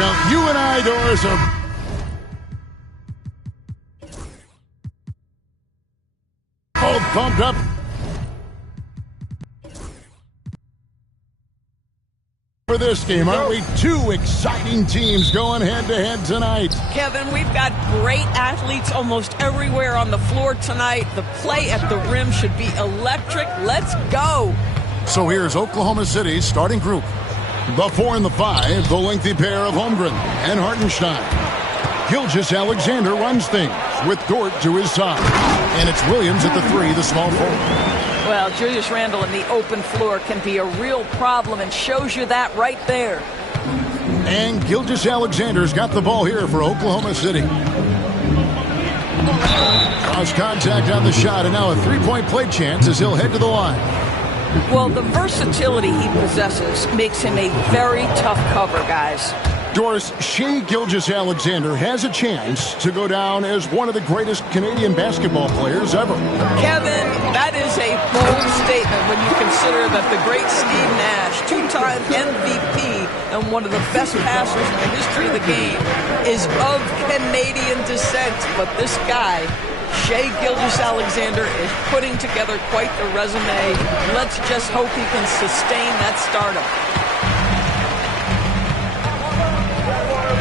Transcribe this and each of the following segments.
Well, you and I, Doris, are both pumped up for this game, aren't we? Two exciting teams going head-to-head tonight. Kevin, we've got great athletes almost everywhere on the floor tonight. The play at the rim should be electric. Let's go. So here's Oklahoma City's starting group. The 4 and the 5, the lengthy pair of Holmgren and Hartenstein. Gilgeous-Alexander runs things with Dort to his side. And it's Williams at the 3, the small forward. Well, Julius Randle in the open floor can be a real problem and shows you that right there. And Gilgeous-Alexander's got the ball here for Oklahoma City. Cross contact on the shot, and now a three-point play chance as he'll head to the line. Well, the versatility he possesses makes him a very tough cover, guys. Doris, Shai Gilgeous-Alexander has a chance to go down as one of the greatest Canadian basketball players ever. Kevin, that is a bold statement when you consider that the great Steve Nash, two-time MVP and one of the best passers in the history of the game, is of Canadian descent. But this guy, Shai Gilgeous-Alexander, is putting together quite the resume. Let's just hope he can sustain that stardom.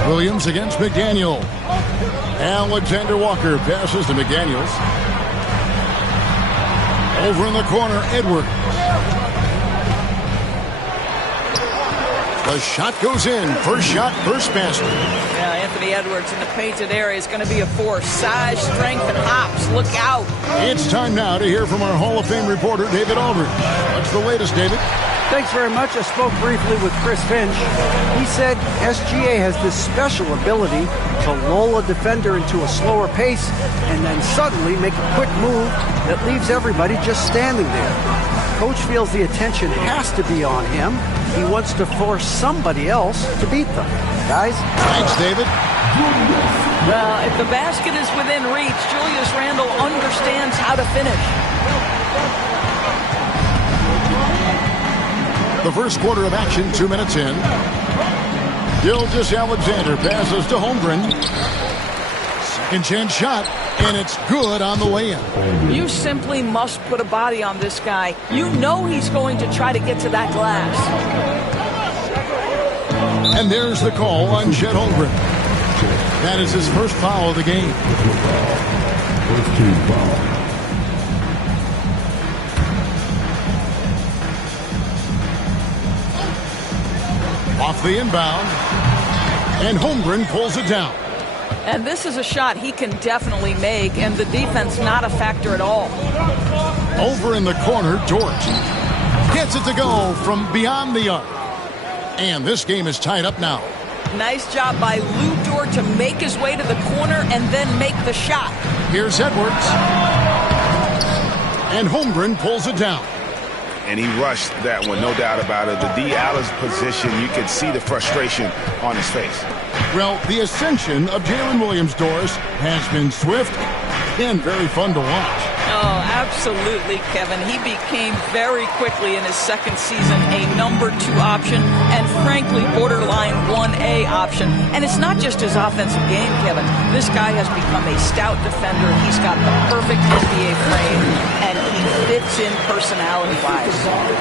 Williams against McDaniel. Alexander Walker passes to McDaniels. Over in the corner, Edwards. The shot goes in. First shot, first basket. Yeah, Anthony Edwards in the painted area is going to be a force. Size, strength, and hops. Look out. It's time now to hear from our Hall of Fame reporter, David Aldridge. What's the latest, David? Thanks very much. I spoke briefly with Chris Finch. He said SGA has this special ability to lull a defender into a slower pace and then suddenly make a quick move that leaves everybody just standing there. Coach feels the attention has to be on him. He wants to force somebody else to beat them. Guys? Thanks, David. Well, if the basket is within reach, Julius Randle understands how to finish. The first quarter of action, 2 minutes in. Gilgeous-Alexander passes to Holmgren. Second chance shot, and it's good on the way in. You simply must put a body on this guy. You know he's going to try to get to that glass. And there's the call on Chet Holmgren. That is his first foul of the game. First team foul. Off the inbound, and Holmgren pulls it down. And this is a shot he can definitely make, and the defense not a factor at all. Over in the corner, Dort gets it to go from beyond the arc. And this game is tied up now. Nice job by Lou Dort to make his way to the corner and then make the shot. Here's Edwards. And Holmgren pulls it down. And he rushed that one, no doubt about it. The D. Allen's position, you could see the frustration on his face. Well, the ascension of Jalen Williams, Doris, has been swift and very fun to watch. Oh, absolutely, Kevin. He became very quickly in his second season a number 2 option and, frankly, borderline 1A option. And it's not just his offensive game, Kevin. This guy has become a stout defender. He's got the perfect NBA frame, and he fits in personality-wise.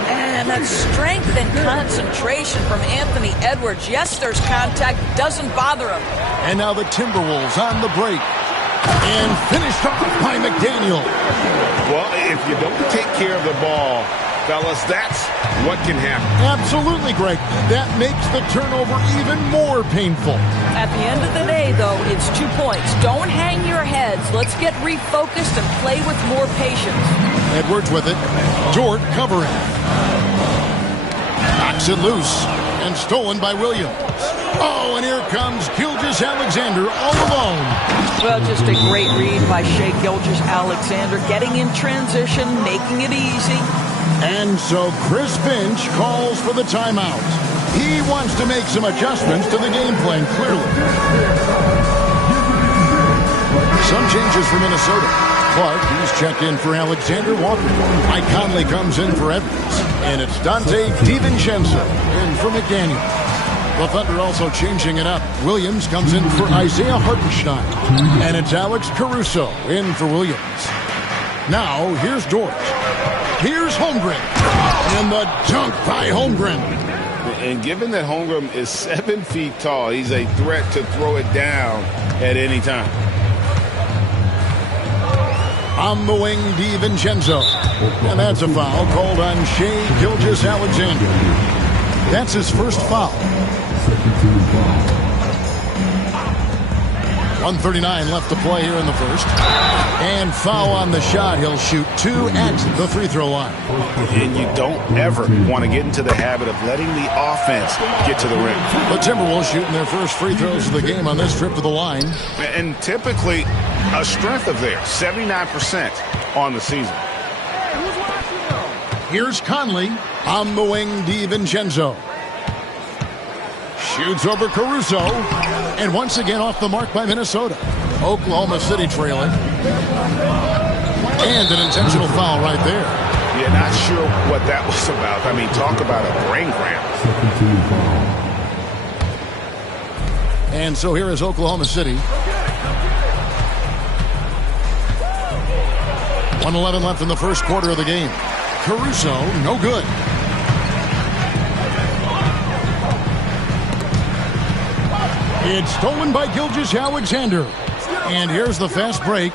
And that strength and concentration from Anthony Edwards. Yes, there's contact. Doesn't bother him. And now the Timberwolves on the break. And finished off by McDaniel. Well, if you don't take care of the ball, fellas, that's what can happen. Absolutely, Greg. That makes the turnover even more painful. At the end of the day, though, it's 2 points. Don't hang your heads. Let's get refocused and play with more patience. Edwards with it. Dort covering. Knocks it loose. And stolen by Williams. Oh, and here comes Gilgeous-Alexander all alone. Well, just a great read by Shai Gilgeous-Alexander, getting in transition, making it easy. And so Chris Finch calls for the timeout. He wants to make some adjustments to the game plan, clearly. Some changes for Minnesota. Clark, he's checked in for Alexander Walker. Mike Conley comes in for Edwards. And it's Dante DiVincenzo in for McDaniel. The Thunder also changing it up. Williams comes in for Isaiah Hartenstein. And it's Alex Caruso in for Williams. Now, here's Dort. Here's Holmgren. And the dunk by Holmgren. And given that Holmgren is 7 feet tall, he's a threat to throw it down at any time. On the wing, DiVincenzo. And that's a foul called on Shai Gilgeous-Alexander. That's his first foul. 1:39 left to play here in the first. And foul on the shot. He'll shoot 2 at the free throw line. And you don't ever want to get into the habit of letting the offense get to the rim. The Timberwolves shooting their first free throws of the game on this trip to the line. And typically a strength of theirs, 79% on the season. Here's Conley. On the wing, DiVincenzo. Shoots over Caruso. And once again off the mark by Minnesota. Oklahoma City trailing. And an intentional foul right there. Yeah, not sure what that was about. I mean, talk about a brain cramp. And so here is Oklahoma City. 1:11 left in the first quarter of the game. Caruso, no good. It's stolen by Gilgeous-Alexander. And here's the fast break.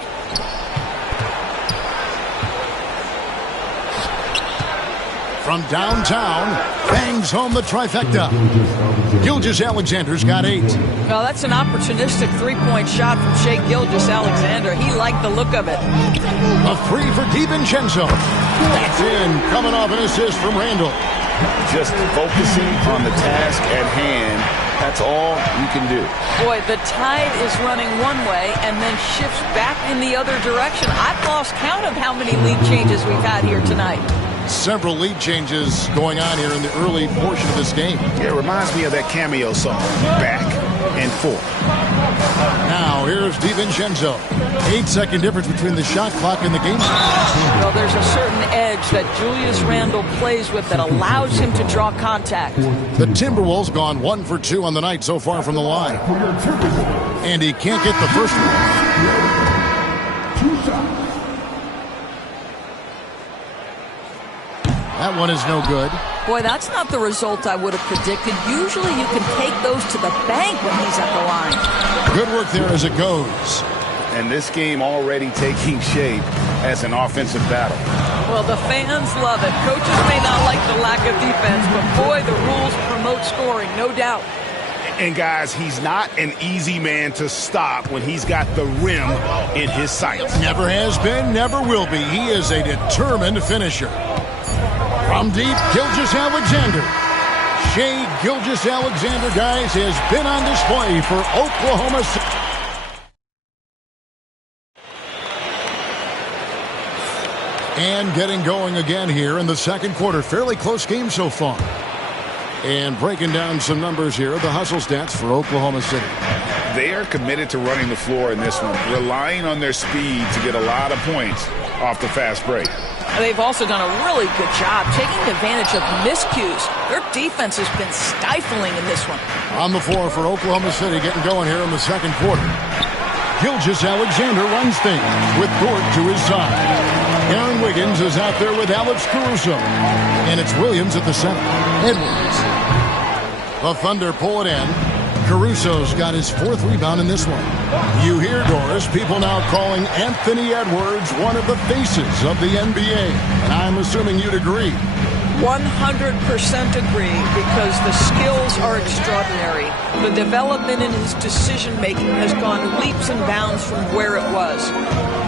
From downtown, bangs home the trifecta. Gilgeous-Alexander's got 8. Well, that's an opportunistic three-point shot from Shai Gilgeous-Alexander. He liked the look of it. A three for DiVincenzo. That's in, coming off an assist from Randall. Just focusing on the task at hand. That's all you can do. Boy, the tide is running one way and then shifts back in the other direction. I've lost count of how many lead changes we've had here tonight. Several lead changes going on here in the early portion of this game. Yeah, it reminds me of that cameo song, Back and Forth. Now, here's DiVincenzo. 8-second difference between the shot clock and the game. Well, there's a certain edge that Julius Randle plays with that allows him to draw contact. The Timberwolves gone 1 for 2 on the night so far from the line. And he can't get the first one. That one is no good. Boy, that's not the result I would have predicted. Usually you can take those to the bank when he's at the line. Good work there as it goes. And this game already taking shape as an offensive battle. Well, the fans love it. Coaches may not like the lack of defense, but boy, the rules promote scoring, no doubt. And guys, he's not an easy man to stop when he's got the rim in his sights. Never has been, never will be. He is a determined finisher. From deep, Gilgeous-Alexander. Shai Gilgeous-Alexander, guys, has been on display for Oklahoma City. And getting going again here in the second quarter. Fairly close game so far. And breaking down some numbers here, the hustle stats for Oklahoma City. They are committed to running the floor in this one, relying on their speed to get a lot of points off the fast break. They've also done a really good job taking advantage of miscues. Their defense has been stifling in this one. On the floor for Oklahoma City, getting going here in the second quarter. Gilgeous-Alexander runs things with Dort to his side. Aaron Wiggins is out there with Alex Caruso. And it's Williams at the center. Edwards. The Thunder pull it in. Caruso's got his 4th rebound in this one. You hear, Doris, people now calling Anthony Edwards one of the faces of the NBA. And I'm assuming you'd agree. 100% agree, because the skills are extraordinary. The development in his decision-making has gone leaps and bounds from where it was.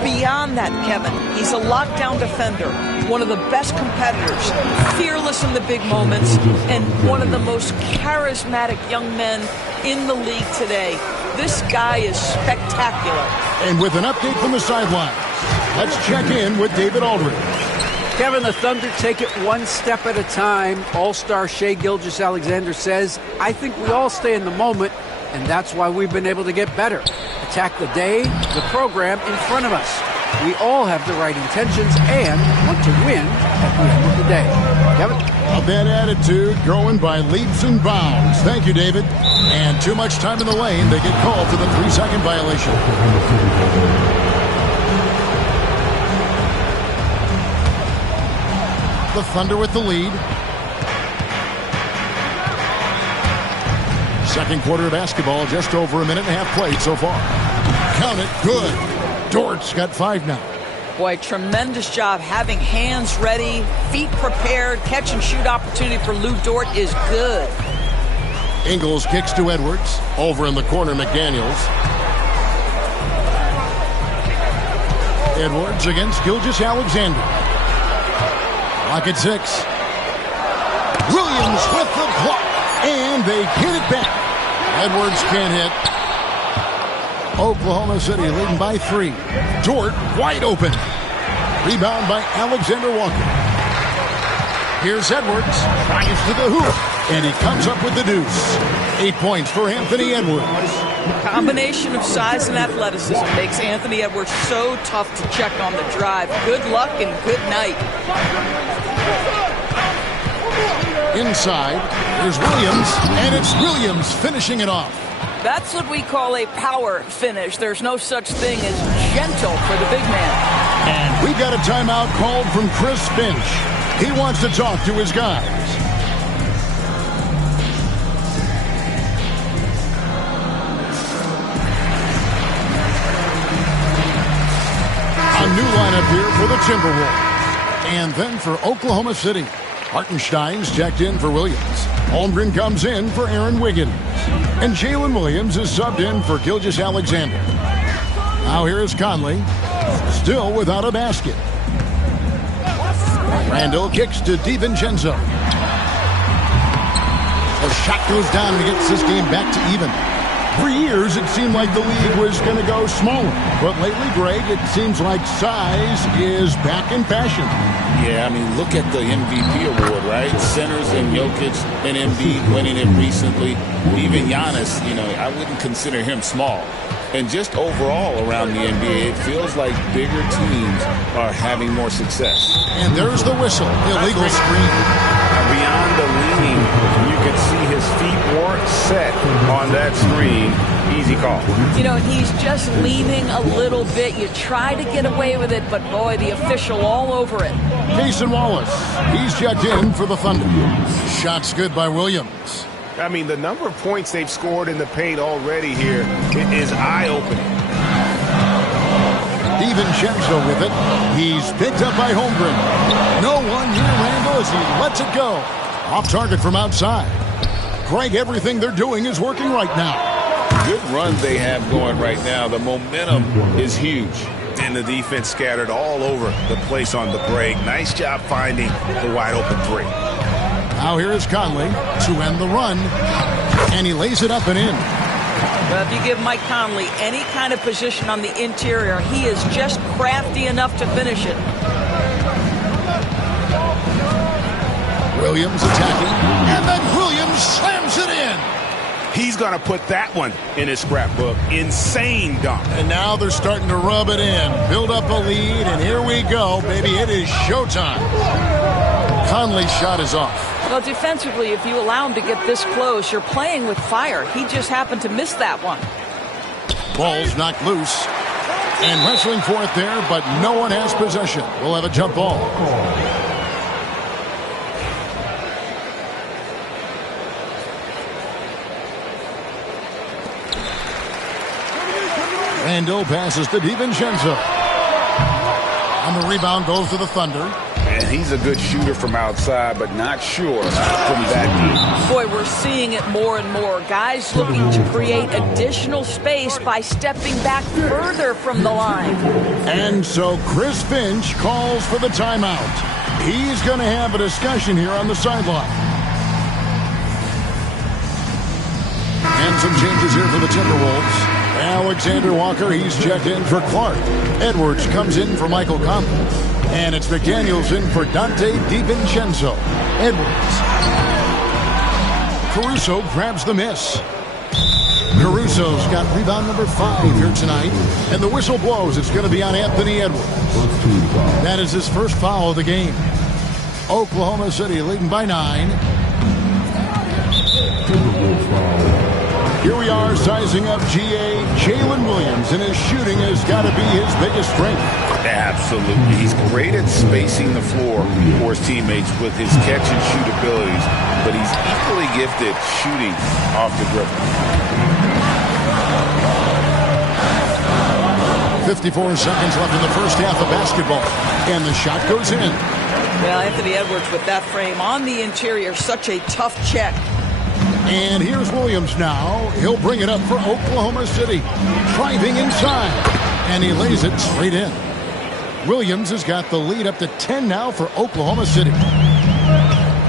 Beyond that, Kevin, he's a lockdown defender, one of the best competitors, fearless in the big moments, and one of the most charismatic young men in the league today. This guy is spectacular. And with an update from the sidelines, let's check in with David Aldridge. Kevin, the Thunder take it one step at a time. All-star Shai Gilgeous-Alexander says, I think we all stay in the moment, and that's why we've been able to get better. Attack the day, the program in front of us. We all have the right intentions and want to win at the end of the day. Kevin? A bad attitude growing by leaps and bounds. Thank you, David. And too much time in the lane. They get called for the 3-second violation. The Thunder with the lead. Second quarter of basketball, just over a minute and a half played so far. Count it, good. Dort's got 5 now. Boy, tremendous job having hands ready, feet prepared, catch and shoot opportunity for Lou Dort is good. Ingles kicks to Edwards. Over in the corner, McDaniels. Edwards against Gilgeous-Alexander. Lock at 6. Williams with the block. And they hit it back. Edwards can't hit. Oklahoma City leading by 3. Dort wide open. Rebound by Alexander Walker. Here's Edwards. Drives to the hoop. And he comes up with the deuce. 8 points for Anthony Edwards. Combination of size and athleticism makes Anthony Edwards so tough to check on the drive. Good luck and good night. Inside, there's Williams, and it's Williams finishing it off. That's what we call a power finish. There's no such thing as gentle for the big man. And we got a timeout called from Chris Finch. He wants to talk to his guys. A new lineup here for the Timberwolves. And then for Oklahoma City. Hartenstein's checked in for Williams. Holmgren comes in for Aaron Wiggins. And Jalen Williams is subbed in for Gilgeous-Alexander. Now here is Conley. Still without a basket. Randall kicks to DiVincenzo. The shot goes down and gets this game back to even. For years, it seemed like the league was going to go smaller. But lately, Greg, it seems like size is back in fashion. Yeah, I mean, look at the MVP award, right? Centers and Jokic and Embiid winning it recently. Even Giannis, I wouldn't consider him small. And just overall around the NBA, it feels like bigger teams are having more success. And there's the whistle. Illegal screen. Beyond the leaning, you can see his feet weren't set on that screen. Easy call. He's just leaning a little bit. You try to get away with it, but boy, the official all over it. Mason Wallace, he's checked in for the Thunder. Shots good by Williams. I mean, the number of points they've scored in the paint already here is eye-opening. DiVincenzo with it. He's picked up by Holmgren. No one near Randall as he lets it go. Off target from outside. Greg, everything they're doing is working right now. Good run they have going right now. The momentum is huge. And the defense scattered all over the place on the break. Nice job finding the wide-open 3. Now here is Conley to end the run. And he lays it up and in. Well, if you give Mike Conley any kind of position on the interior, he is just crafty enough to finish it. Williams attacking. And then Williams slams it in. He's going to put that one in his scrapbook. Insane dunk. And now they're starting to rub it in. Build up a lead, and here we go, baby. It is showtime. Conley's shot is off. Well, defensively, if you allow him to get this close, you're playing with fire. He just happened to miss that one. Ball's knocked loose. And wrestling for it there, but no one has possession. We'll have a jump ball. Randall passes to DiVincenzo. On the rebound goes to the Thunder. And he's a good shooter from outside, but not sure from that deep. Boy, we're seeing it more and more. Guys looking to create additional space by stepping back further from the line. And so Chris Finch calls for the timeout. He's going to have a discussion here on the sideline. And some changes here for the Timberwolves. Alexander Walker, he's checked in for Clark. Edwards comes in for Michael Conley. And it's McDaniels in for Dante DiVincenzo. Edwards. Caruso grabs the miss. Caruso's He's got rebound number 5 here tonight. And the whistle blows. It's going to be on Anthony Edwards. That is his first foul of the game. Oklahoma City leading by 9. Here we are sizing up GA. Jalen Williams, and his shooting has got to be his biggest strength. Absolutely. He's great at spacing the floor for his teammates with his catch-and-shoot abilities, but he's equally gifted shooting off the dribble. 54 seconds left in the first half of basketball, and the shot goes in. Well, Anthony Edwards with that frame on the interior, such a tough check. And here's Williams now. He'll bring it up for Oklahoma City. Driving inside, and he lays it straight in. Williams has got the lead up to 10 now for Oklahoma City.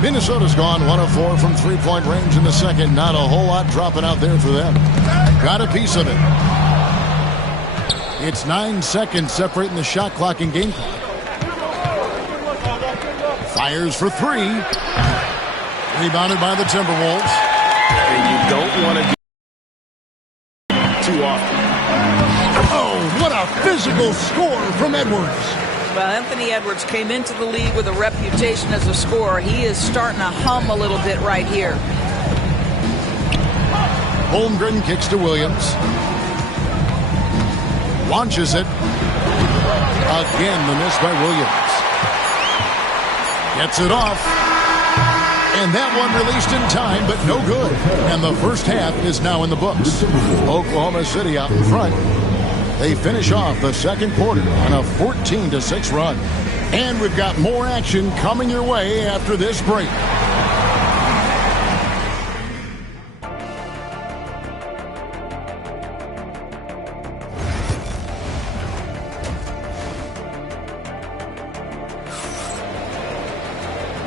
Minnesota's gone 1 of 4 from three-point range in the second. Not a whole lot dropping out there for them. Got a piece of it. It's 9 seconds separating the shot clock and game clock. Fires for 3. Rebounded by the Timberwolves. And you don't want to do too often. Oh, what a physical score from Edwards. Well, Anthony Edwards came into the league with a reputation as a scorer. He is starting to hum a little bit right here. Holmgren kicks to Williams. Launches it. Again, the miss by Williams. Gets it off. And that one released in time, but no good. And the first half is now in the books. Oklahoma City out in front. They finish off the second quarter on a 14-6 run. And we've got more action coming your way after this break.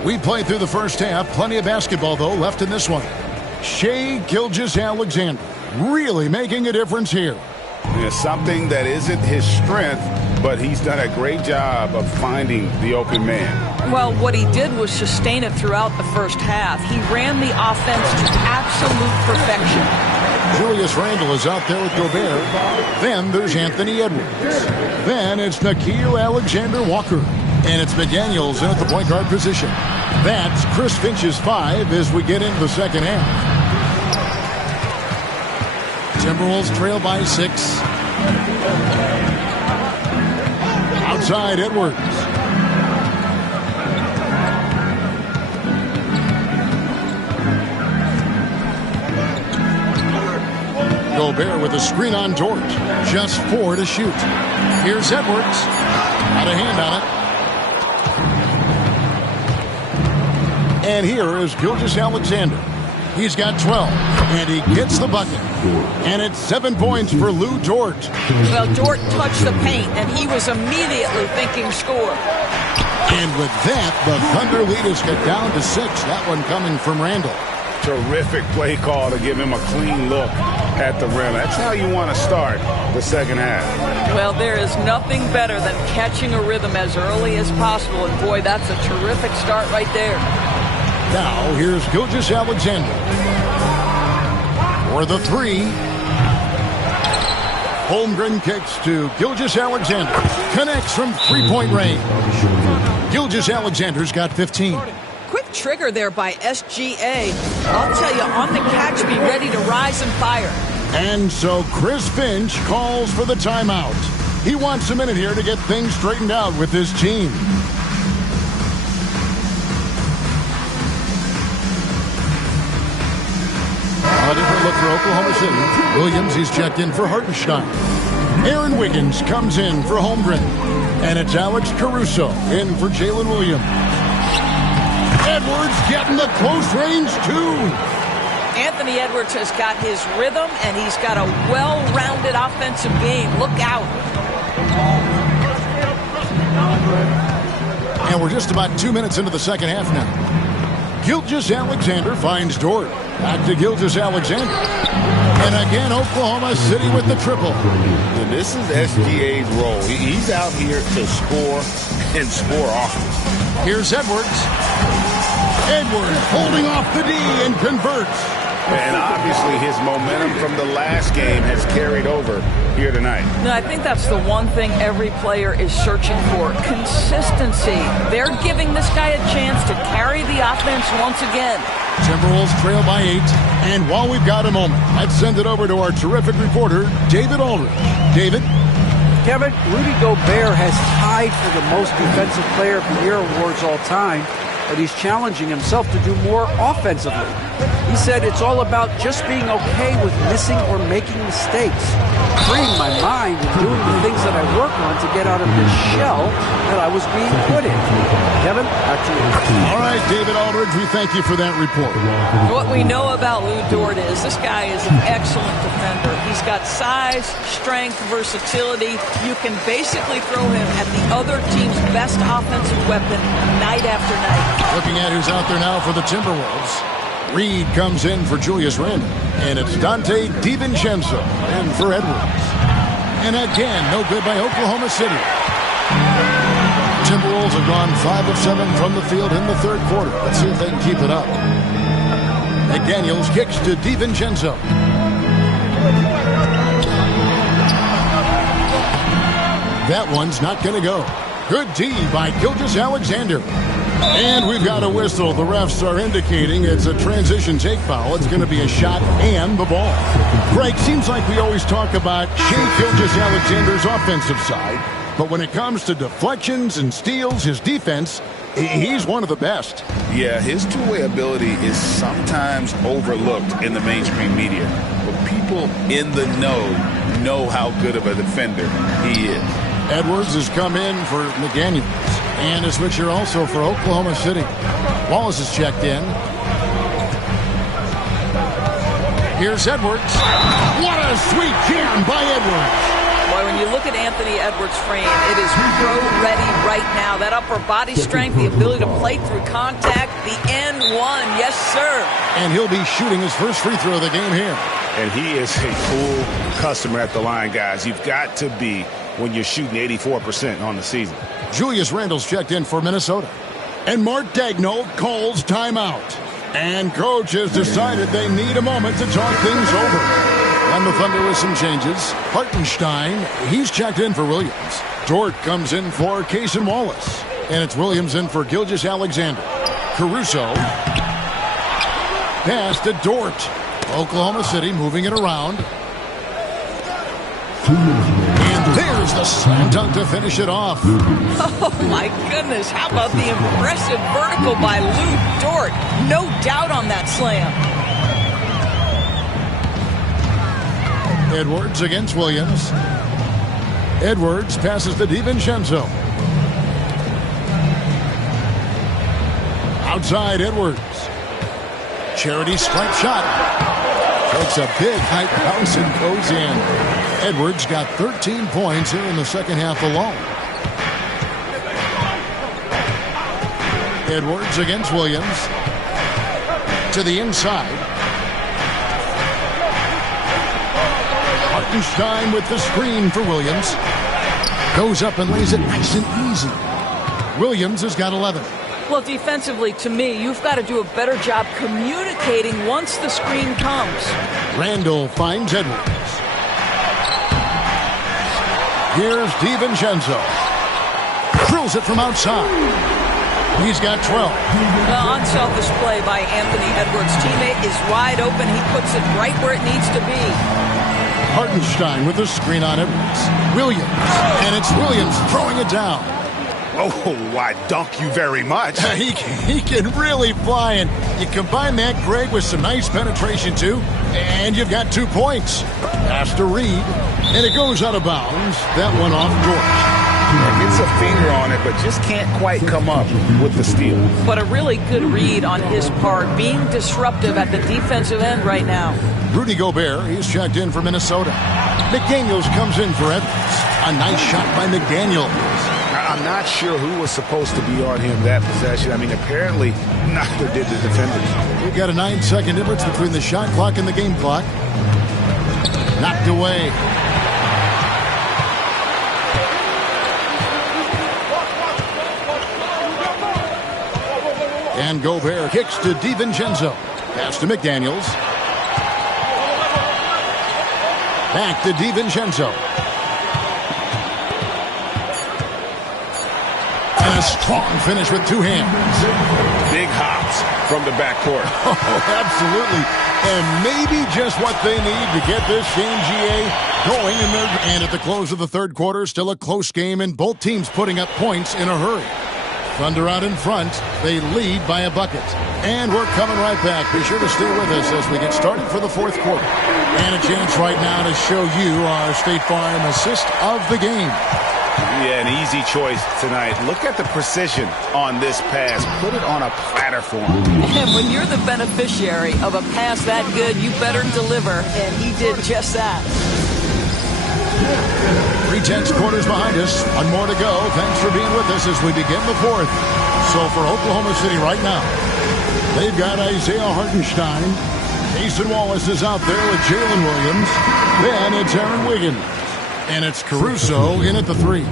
We played through the first half. Plenty of basketball, though, left in this one. Shai Gilgeous-Alexander really making a difference here. It's something that isn't his strength, but he's done a great job of finding the open man. Well, what he did was sustain it throughout the first half. He ran the offense to absolute perfection. Julius Randle is out there with Gobert. Then there's Anthony Edwards. Then it's Nickeil Alexander-Walker. And it's McDaniels in at the point guard position. That's Chris Finch's 5 as we get into the second half. Timberwolves trail by 6. Outside Edwards. Gobert with a screen on Dort. Just 4 to shoot. Here's Edwards. Got a hand on it. And here is Gilgeous-Alexander. He's got 12, and he gets the bucket. And it's 7 points for Lou Dort. Well, Dort touched the paint, and he was immediately thinking score. And with that, the Thunder lead is cut down to 6. That one coming from Randle. Terrific play call to give him a clean look at the rim. That's how you want to start the second half. Well, there is nothing better than catching a rhythm as early as possible. And, boy, that's a terrific start right there. Now, here's Gilgeous-Alexander for the 3. Holmgren kicks to Gilgeous-Alexander. Connects from three-point range. Gilgeous-Alexander's got 15. Quick trigger there by SGA. I'll tell you, on the catch, be ready to rise and fire. And so Chris Finch calls for the timeout. He wants a minute here to get things straightened out with his team. A different look for Oklahoma City. Williams, he's checked in for Hartenstein. Aaron Wiggins comes in for Holmgren. And it's Alex Caruso in for Jalen Williams. Edwards getting the close range, too. Anthony Edwards has got his rhythm, and he's got a well-rounded offensive game. Look out. And we're just about 2 minutes into the second half now. Gilgeous-Alexander finds Dort. Back to Gilgeous-Alexander. And again, Oklahoma City with the triple. And this is SGA's role. He's out here to score and score often. Here's Edwards. Edwards holding off the D and converts. And obviously his momentum from the last game has carried over here tonight. No, I think that's the one thing every player is searching for, consistency. They're giving this guy a chance to carry the offense once again. Timberwolves trail by 8. And while we've got a moment, let's send it over to our terrific reporter, David Aldridge. David? Kevin, Rudy Gobert has tied for the most defensive player of the year awards all time, but he's challenging himself to do more offensively. He said it's all about just being okay with missing or making mistakes, freeing my mind and doing the things that I work on to get out of this shell that I was being put in. Kevin, back to you. All right, David Aldridge, we thank you for that report. What we know about Lou Dort is this guy is an excellent defender. He's got size, strength, versatility. You can basically throw him at the other team's best offensive weapon night after night. Looking at who's out there now for the Timberwolves. Reed comes in for Julius Randle. And it's Dante DiVincenzo in for Edwards. And again, no good by Oklahoma City. Timberwolves have gone 5 of 7 from the field in the third quarter. Let's see if they can keep it up. McDaniels kicks to DiVincenzo. That one's not going to go. Good D by Gilgeous-Alexander. And we've got a whistle. The refs are indicating it's a transition take foul. It's going to be a shot and the ball. Greg, seems like we always talk about Shai Gilgeous-Alexander's offensive side, but when it comes to deflections and steals, his defense, he's one of the best. Yeah, his two-way ability is sometimes overlooked in the mainstream media, but people in the know how good of a defender he is. Edwards has come in for McDaniels. And a switcher also for Oklahoma City. Wallace is checked in. Here's Edwards. What a sweet jam by Edwards. Boy, when you look at Anthony Edwards' frame, it is pro-ready right now. That upper body strength, the ability to play through contact, the end one. Yes, sir. And he'll be shooting his first free throw of the game here. And he is a cool customer at the line, guys. You've got to be when you're shooting 84% on the season. Julius Randle's checked in for Minnesota. And Mark Daigneault calls timeout. And coach has decided they need a moment to talk things over. And the Thunder with some changes. Hartenstein, he's checked in for Williams. Dort comes in for Cason Wallace. And it's Williams in for Gilgeous-Alexander. Caruso. Pass to Dort. Oklahoma City moving it around. And there's the slam dunk to finish it off. Oh, my goodness. How about the impressive vertical by Lou Dort? No doubt on that slam. Edwards against Williams. Edwards passes to DiVincenzo. Outside Edwards. Charity stripe shot. Takes a big high bounce and goes in. Edwards got 13 points here in the second half alone. Edwards against Williams. To the inside. Hartenstein with the screen for Williams. Goes up and lays it nice and easy. Williams has got 11. Well, defensively, to me, you've got to do a better job communicating once the screen comes. Randle finds Edwards. Here's DiVincenzo. Drills it from outside. He's got 12. Well, unselfish play by Anthony Edwards' teammate is wide open. He puts it right where it needs to be. Hartenstein with the screen on Edwards. Williams. And it's Williams throwing it down. Oh, I dunk you very much. He can really fly, and you combine that, Greg, with some nice penetration, too, and you've got 2 points. Pass to Reed, and it goes out of bounds. That one off George. Gets a finger on it, but just can't quite come up with the steal. But a really good read on his part, being disruptive at the defensive end right now. Rudy Gobert, he's checked in for Minnesota. McDaniels comes in for Edwards. A nice shot by McDaniels. I'm not sure who was supposed to be on him that possession. I mean, apparently neither did the defenders. We've got a 9-second difference between the shot clock and the game clock. Knocked away. And Gobert kicks to DiVincenzo. Pass to McDaniels. Back to DiVincenzo. And a strong finish with two hands. Big hops from the backcourt. Oh, absolutely. And maybe just what they need to get this game, GA, going in there. And at the close of the third quarter, still a close game, and both teams putting up points in a hurry. Thunder out in front. They lead by a bucket. And we're coming right back. Be sure to stay with us as we get started for the fourth quarter. And a chance right now to show you our State Farm assist of the game. Yeah, an easy choice tonight. Look at the precision on this pass. Put it on a platter for him. And when you're the beneficiary of a pass that good, you better deliver. And he did just that. 3/10 quarters behind us. One more to go. Thanks for being with us as we begin the fourth. So for Oklahoma City right now, they've got Isaiah Hartenstein. Jason Wallace is out there with Jalen Williams. Then it's Aaron Wiggins. And it's Caruso in at the three.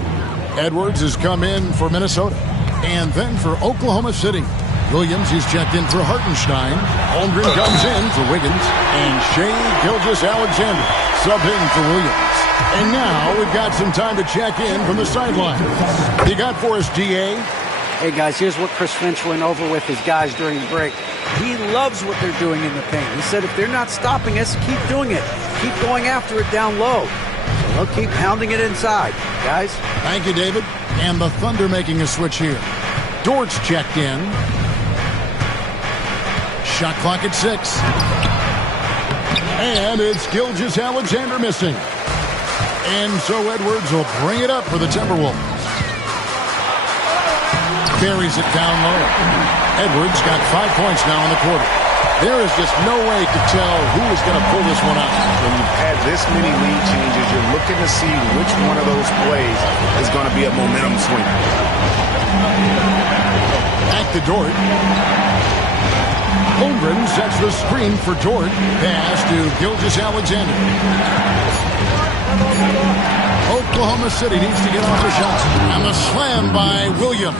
Edwards has come in for Minnesota. And then for Oklahoma City, Williams is checked in for Hartenstein. Holmgren comes in for Wiggins. And Shai Gilgeous-Alexander sub in for Williams. And now we've got some time to check in from the sideline. You got for us, DA? Hey, guys, here's what Chris Finch went over with his guys during the break. He loves what they're doing in the paint. He said if they're not stopping us, keep doing it. Keep going after it down low. So they'll keep pounding it inside. Guys? Thank you, David. And the Thunder making a switch here. Dort's checked in. Shot clock at 6. And it's Gilgeous-Alexander missing. And so Edwards will bring it up for the Timberwolves. Carries it down low. Edwards got 5 points now in the quarter. There is just no way to tell who is going to pull this one out. When you've had this many lead changes, you're looking to see which one of those plays is going to be a momentum swing. Back to Dort. Holmgren sets the screen for Dort. Pass to Gilgeous-Alexander. Oklahoma City needs to get off the shot. And the slam by Williams.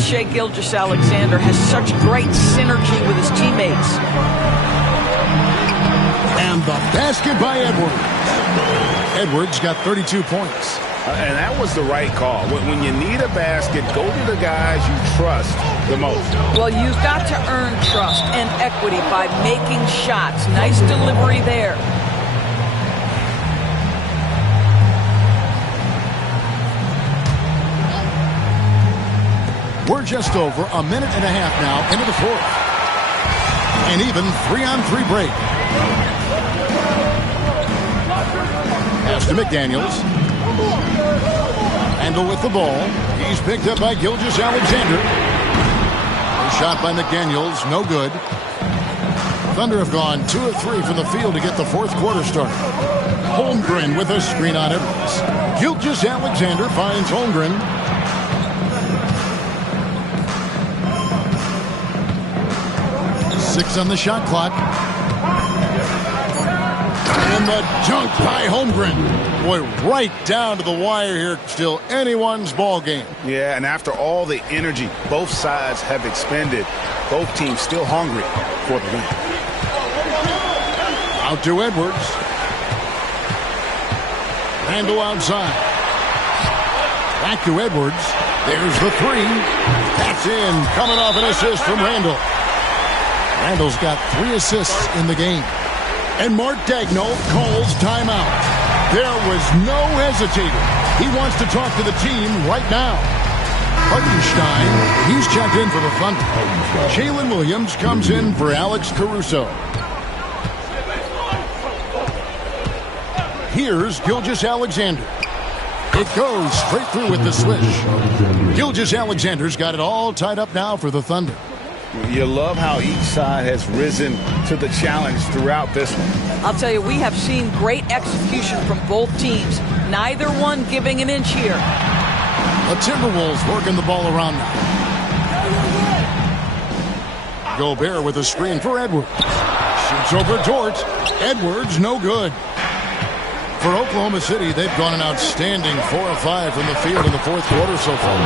Shai Gilgeous-Alexander has such great synergy with his teammates. And the basket by Edwards. Edwards got 32 points. And that was the right call. When you need a basket, go to the guys you trust the most. Well, you've got to earn trust and equity by making shots. Nice delivery there. We're just over a minute and a half now into the fourth. An even 3-on-3 break. Pass to McDaniels. Handle with the ball. He's picked up by Gilgeous-Alexander. A shot by McDaniels, no good. Thunder have gone 2 of 3 from the field to get the fourth quarter started. Holmgren with a screen on Edwards. Gilgeous-Alexander finds Holmgren. Six on the shot clock. And the dunk by Holmgren. Boy, right down to the wire here. Still anyone's ball game. Yeah, and after all the energy both sides have expended, both teams still hungry for the win. Out to Edwards. Randall outside. Back to Edwards. There's the three. That's in. Coming off an assist from Randall. Randall's got 3 assists in the game. And Mark Daigneault calls timeout. There was no hesitating. He wants to talk to the team right now. Hartenstein, he's checked in for the Thunder. Jalen Williams comes in for Alex Caruso. Here's Gilgeous-Alexander. It goes straight through with the switch. Gilgeous-Alexander's got it all tied up now for the Thunder. You love how each side has risen to the challenge throughout this one. I'll tell you, we have seen great execution from both teams. Neither one giving an inch here. The Timberwolves working the ball around now. Gobert with a screen for Edwards. Shoots over Dort. Edwards, no good. For Oklahoma City, they've gone an outstanding 4 of 5 from the field in the fourth quarter so far.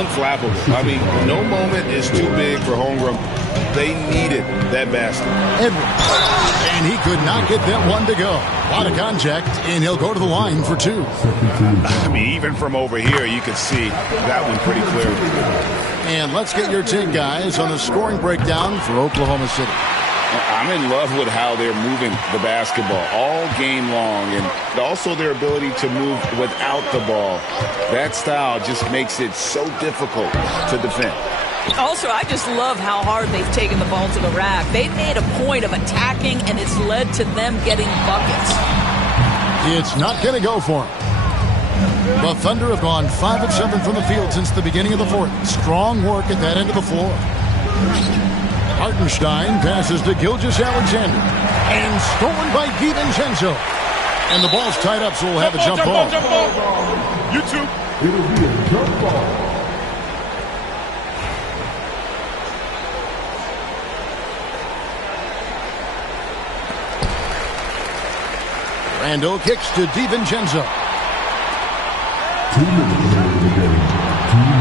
Unflappable. I mean, no moment is too big for Holmgren. They needed that basket. Edwards. And he could not get that one to go. A lot of contact, and he'll go to the line for 2. I mean, even from over here, you can see that one pretty clearly. And let's get your take, guys, on the scoring breakdown for Oklahoma City. I'm in love with how they're moving the basketball all game long, and also their ability to move without the ball. That style just makes it so difficult to defend. Also, I just love how hard they've taken the ball to the rack. They've made a point of attacking, and it's led to them getting buckets. It's not going to go for them. The Thunder have gone 5 of 7 from the field since the beginning of the fourth. Strong work at that end of the floor. Hartenstein passes to Gilgeous-Alexander. And stolen by DiVincenzo. And the ball's tied up, so we'll have a jump ball. Jump ball. You too. It'll be a jump ball. Randall kicks to DiVincenzo. 2 minutes into the game.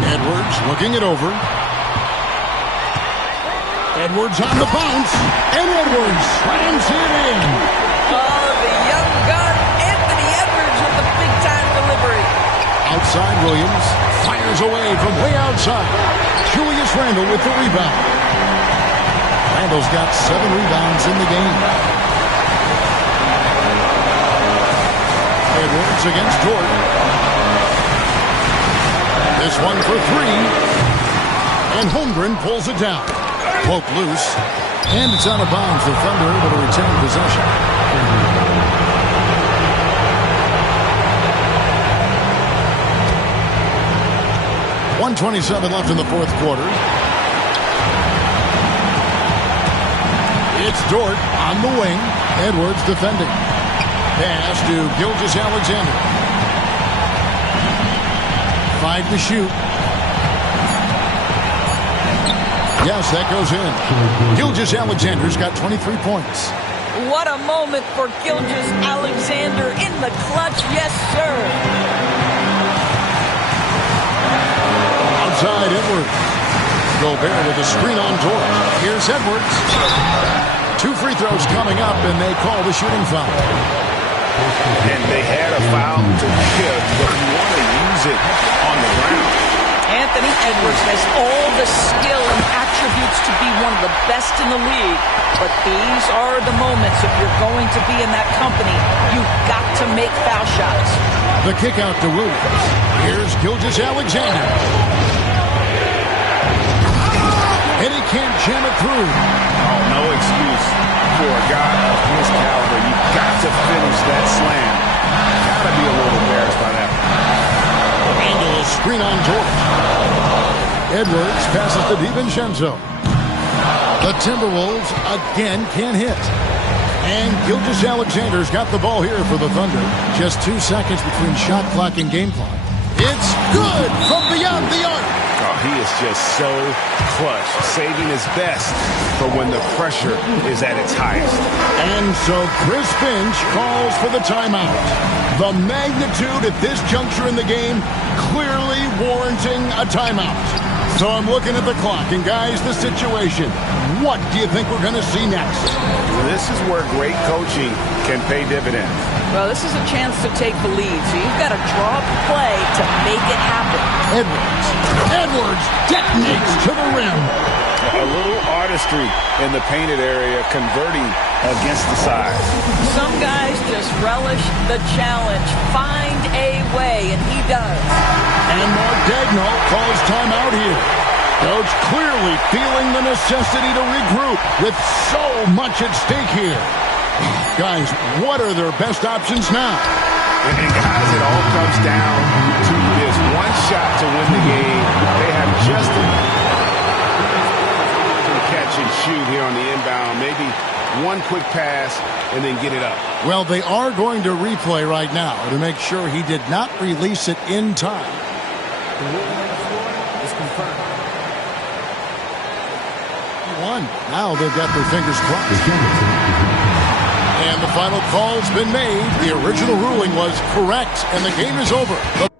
Edwards looking it over. Edwards on the bounce. And Edwards slams it in. Oh, the young gun, Anthony Edwards with the big-time delivery. Outside Williams. Fires away from way outside. Julius Randle with the rebound. Randle's got 7 rebounds in the game. Edwards against Dort. This one for 3. And Holmgren pulls it down. Poke loose. And it's out of bounds. The Thunder able to retain possession. .127 left in the fourth quarter. It's Dort on the wing. Edwards defending. Pass to Gilgeous-Alexander. 5 to shoot. Yes, that goes in. Gilgeous-Alexander's got 23 points. What a moment for Gilgeous-Alexander in the clutch. Yes, sir. Outside Edwards. Gobert with a screen on Dort. Here's Edwards. 2 free throws coming up, and they call the shooting foul. And they had a foul to give, but you want to use it on the ground. Anthony Edwards has all the skill and attributes to be one of the best in the league. But these are the moments, if you're going to be in that company, you've got to make foul shots. The kick out to Williams. Here's Gilgeous-Alexander. And he can't jam it through. Oh, no excuse for a guy of his caliber. You got to finish that slam. Got to be a little embarrassed by that. Randall, a screen on George. Edwards passes to DiVincenzo. The Timberwolves again can't hit. And Gilgeous-Alexander's got the ball here for the Thunder. Just 2 seconds between shot clock and game clock. It's good from beyond the arc. Oh, he is just so clutch, saving his best for when the pressure is at its highest. And so Chris Finch calls for the timeout. The magnitude at this juncture in the game clearly warranting a timeout. So I'm looking at the clock, and guys, the situation. What do you think we're going to see next? This is where great coaching can pay dividends. Well, this is a chance to take the lead, so you've got to draw up the play to make it happen. Edwards detonates to the rim. A little artistry in the painted area, converting against the side. Some guys just relish the challenge. Find a way, and he does. And Mark Daigneault calls timeout here. Coach clearly feeling the necessity to regroup with so much at stake here. Guys, what are their best options now? And guys, it all comes down to this one shot to win the game. They have just catch and shoot here on the inbound. Maybe one quick pass and then get it up. Well, they are going to replay right now to make sure he did not release it in time. The ruling on the floor is confirmed. Now they've got their fingers crossed. And the final call's been made. The original ruling was correct, and the game is over.